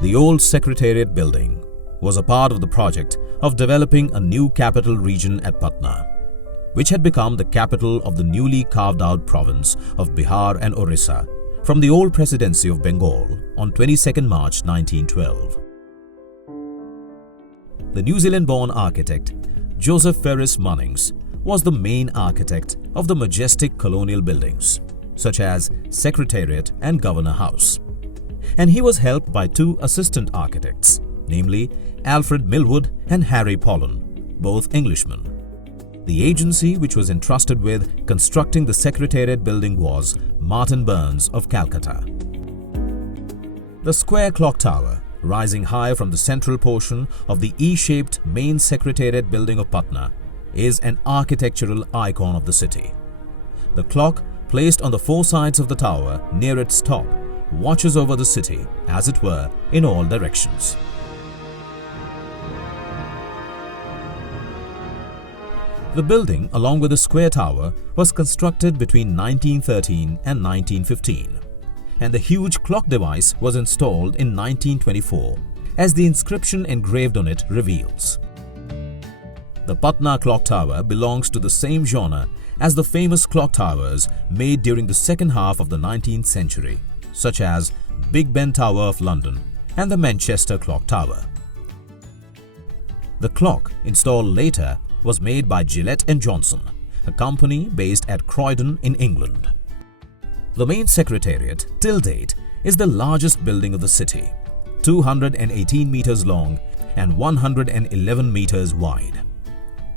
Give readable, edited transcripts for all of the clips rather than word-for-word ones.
The Old Secretariat building was a part of the project of developing a new capital region at Patna, which had become the capital of the newly carved-out province of Bihar and Orissa from the old presidency of Bengal on 22nd March 1912. The New Zealand-born architect Joseph Fearis Munnings was the main architect of the majestic colonial buildings, such as Secretariat and Governor House. And he was helped by two assistant architects, namely Alfred Millwood and Harry Pollen, both Englishmen. The agency which was entrusted with constructing the Secretariat building was Martin Burns of Calcutta. The square clock tower, rising high from the central portion of the E-shaped main Secretariat building of Patna, is an architectural icon of the city. The clock, placed on the four sides of the tower near its top, watches over the city, as it were, in all directions. The building, along with the square tower, was constructed between 1913 and 1915, and the huge clock device was installed in 1924, as the inscription engraved on it reveals. The Patna clock tower belongs to the same genre as the famous clock towers made during the second half of the 19th century, such as Big Ben Tower of London and the Manchester Clock Tower. The clock, installed later, was made by Gillett & Johnson, a company based at Croydon in England. The main Secretariat, till date, is the largest building of the city, 218 meters long and 111 meters wide.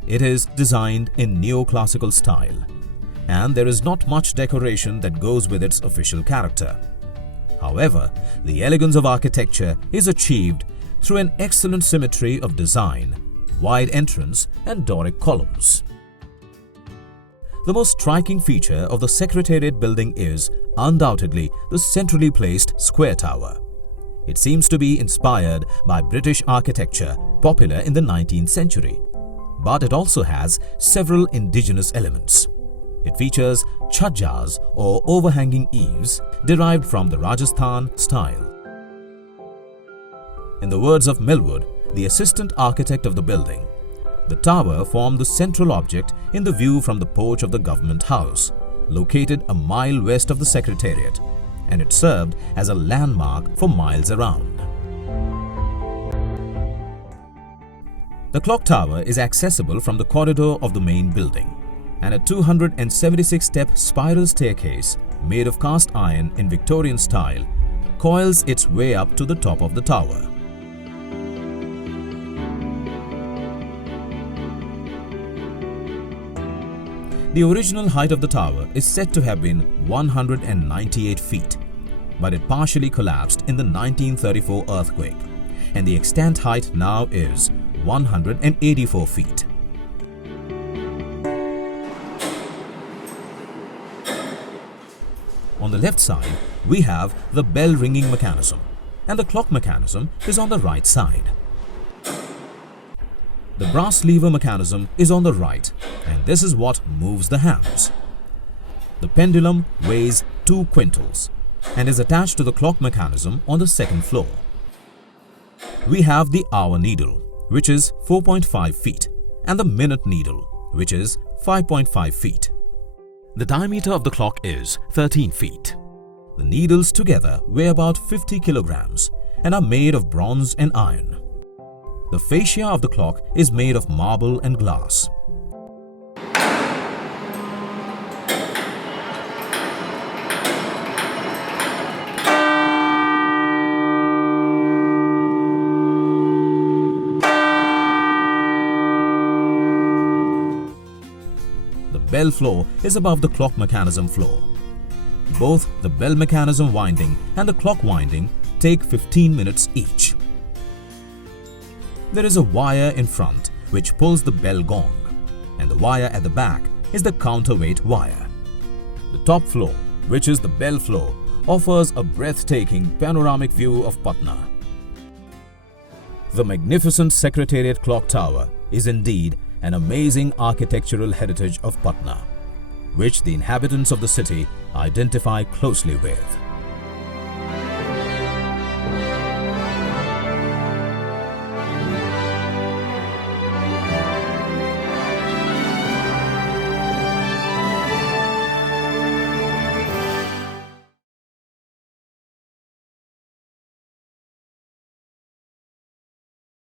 It is designed in neoclassical style, and there is not much decoration that goes with its official character. However, the elegance of architecture is achieved through an excellent symmetry of design, wide entrance and Doric columns. The most striking feature of the Secretariat building is, undoubtedly, the centrally placed square tower. It seems to be inspired by British architecture popular in the 19th century, but it also has several indigenous elements. It features chhajjas or overhanging eaves derived from the Rajasthan style. In the words of Millwood, the assistant architect of the building, the tower formed the central object in the view from the porch of the government house, located a mile west of the Secretariat, and it served as a landmark for miles around. The clock tower is accessible from the corridor of the main building, and a 276-step spiral staircase made of cast iron in Victorian style coils its way up to the top of the tower. The original height of the tower is said to have been 198 feet, but it partially collapsed in the 1934 earthquake, and the extant height now is 184 feet. On the left side, we have the bell ringing mechanism, and the clock mechanism is on the right side. The brass lever mechanism is on the right, and this is what moves the hands. The pendulum weighs 2 quintals and is attached to the clock mechanism on the second floor. We have the hour needle, which is 4.5 feet, and the minute needle, which is 5.5 feet. The diameter of the clock is 13 feet. The needles together weigh about 50 kilograms and are made of bronze and iron. The fascia of the clock is made of marble and glass. The bell floor is above the clock mechanism floor. Both the bell mechanism winding and the clock winding take 15 minutes each. There is a wire in front which pulls the bell gong, and the wire at the back is the counterweight wire. The top floor, which is the bell floor, offers a breathtaking panoramic view of Patna. The magnificent Secretariat Clock Tower is indeed an amazing architectural heritage of Patna, which the inhabitants of the city identify closely with.